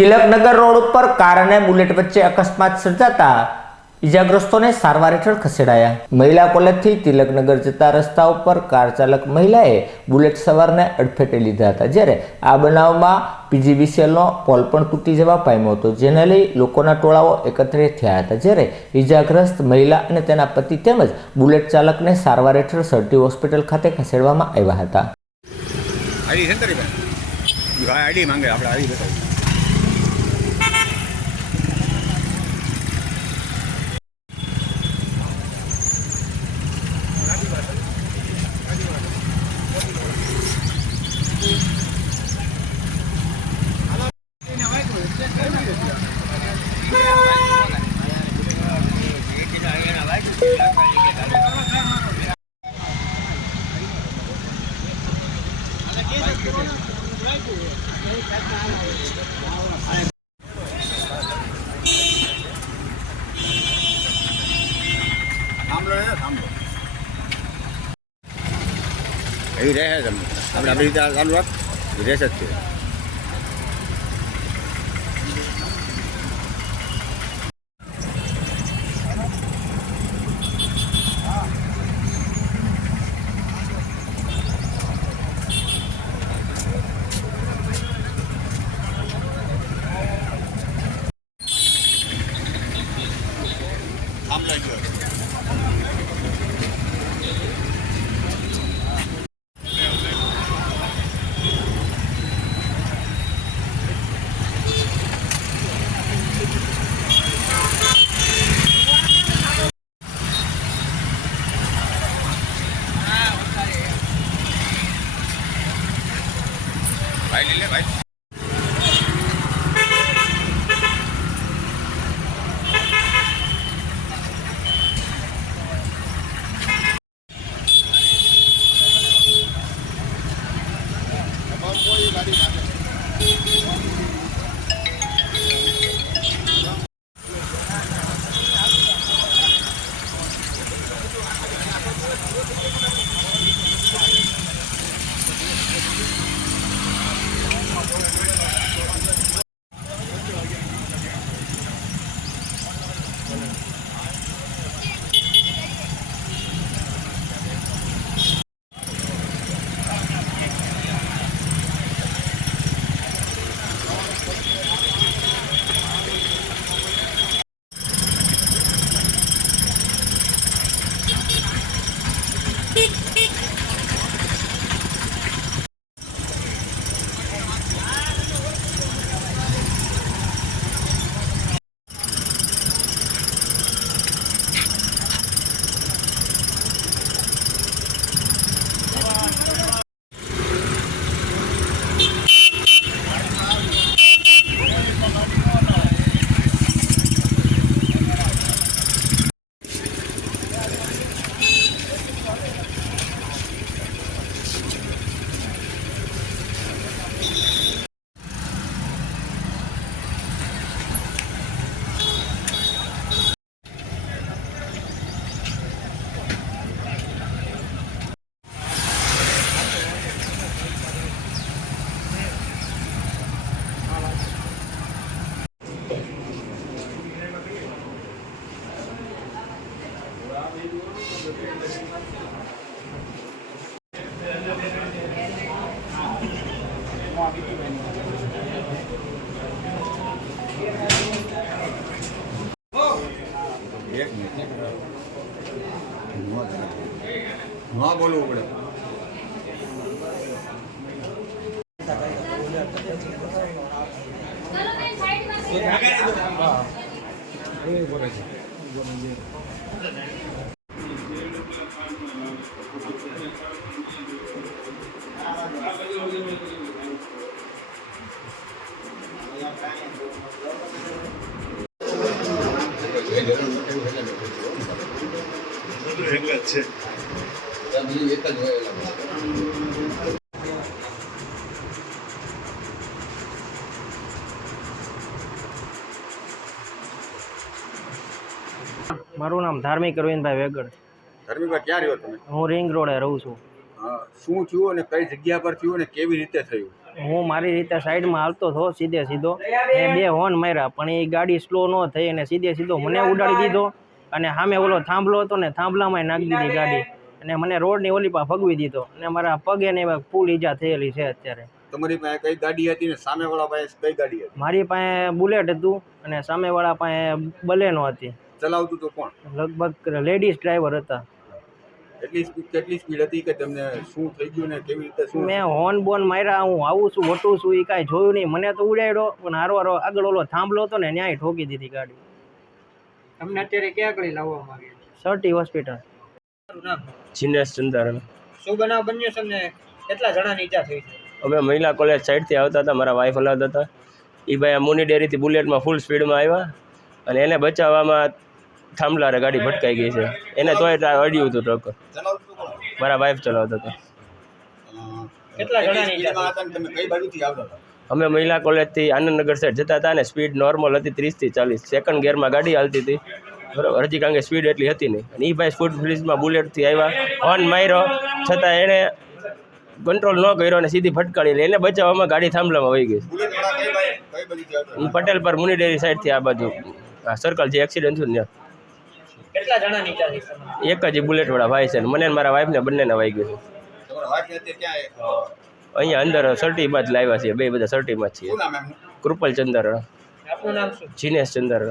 Tilaknagar road ઉપર car અને bullet વચ્ચે અકસ્માત સર્જાતા ઈજાગ્રસ્તોને સારવાર હેઠળ ખસેડાયા। મહિલા કોલેજથી તિલકનગર જતા રસ્તા ઉપર કાર ચાલક મહિલાએ બુલેટ સવારને અડફેટે લીધા હતા, જ્યારે આ બનાવમાં પીજીવીસીએલનો પોલ પણ તૂટી જવા પામ્યો હતો, જેને લઈ લોકોના ટોળાઓ એકત્રિત થયા હતા, જ્યારે ઈજાગ્રસ્ત મહિલા અને તેના પતિ તેમજ બુલેટ ચાલકને સારવાર હેઠળ સરટી હોસ્પિટલ ખાતે ખસેડવામાં આવ્યા હતા। આઈડી માંગે, આપણે આઈડી બતાવીએ। એ રહે છે તમને, આપણે આપણી રીતે ચાલુ રાખ, રહેશે જ છે। भाई ले ले भाई। कोई गाड़ी एक मिनट हाँ बोलવું પડે। મારું નામ ધાર્મિક અરવિંદભાઈ વેગડ। ધર્મીભાઈ ક્યાં રહ્યો તમે? હું રિંગ રોડે રહું છું। શું થયું અને કઈ જગ્યા પર થયું અને કેવી રીતે થયું? હું મારી રીતે સાઈડમાં હાલતો હતો સીધે સીધો મેં 2 હોર્ન માર્યા પણ એ ગાડી સ્લો ન થઈ અને સીધે સીધો મને ઉડાડી દીધો અને સામે ઓલો થાંભલો હતો ને થાંભલામાં નાખી દીધી ગાડી અને મને રોડની ઓલી પાસે ભગવી દીધો અને મારા પગે ને ફૂલ ઈજા થયેલી છે અત્યારે. તમારી પાસે કઈ ગાડી હતી ને સામેવાળા પાસે કઈ ગાડી હતી? મારી પાસે બુલેટ હતું અને સામેવાળા પાસે બલેનો હતી. ચલાવતું તો કોણ? લગભગ લેડીઝ ડ્રાઈવર હતા. કેટલી સ્પીડ હતી કે તમને શું થઈ ગયું ને કેવી રીતે શું? મેં હોર્ન બોન માર્યા, હું આવું છું વટું છું એ કાંઈ જોયું નહીં. મને તો ઉડાડ્યો પણ હારો આગળ ઓલો થાંભલો હતો ને ન્યાય ઠોકી દીધી ગાડી. તમને અત્યારે ક્યાં આગળ લાવવામાં આવી? સર્ટી હોસ્પિટલ. જીનેશ ચંદારણ. શું બનાવ બન્યો છે ને કેટલા જણાની ઈજા થઈ છે? અમે મહિલા કોલેજ સાઈડથી આવતા હતા, મારા વાઈફ હલાવતા હતા. એ ભાઈ આ મુની ડેરીથી બુલેટમાં ફૂલ સ્પીડમાં આવ્યા અને એને બચાવવામાં થાંભલારે ગાડી ભટકાઈ ગઈ છે. એને તોય અડ્યું હતું ટ્રક. ચલાવતું તો કોણ? મારા વાઈફ ચલાવતા હતા. કેટલા જણાની ઈજા સ્પીડમાં હતા ને તમે કઈ બાજુથી આવતા હતા? અમે મહિલા કોલેજથી આનંદનગર સાઈડ જતા હતા ને સ્પીડ નોર્મલ હતી 30 થી 40. સેકન્ડ ગિયરમાં ગાડી હાલતી હતી બરાબર. હજી કારણ કે સ્પીડ એટલી હતી નહીં અને એ ભાઈ સ્પીડ બ્રિજમાં બુલેટથી આવ્યા, હોર્ન માર્યો છતાં એણે કંટ્રોલ ન કર્યો અને સીધી ફટકારી લે. એને બચાવવામાં ગાડી થાંભલામાં વહી ગઈ. બુલેટવાળા કઈ બાજુથી આવતા હતા? પટેલ પર મુની ડેરી સાઈડથી આ બાજુ સર્કલ જે એક્સિડન્ટ થયું ને કેટલા જણાની ઈજા થઈ છે? એક જ બુલેટવાળા ભાઈ છે ને મને ને મારા વાઈફને બંનેને વાઈ ગયું છે. તમારા વાઈફ અત્યારે ક્યાં? અહીંયા અંદર સર્ટીમાં જ લાવ્યા છીએ, બે બધા સર્ટીમાં જ છીએ. શું નામ એમનું? કૃપલ ચંદર, આપનું નામ શું? જીનેશ ચંદર.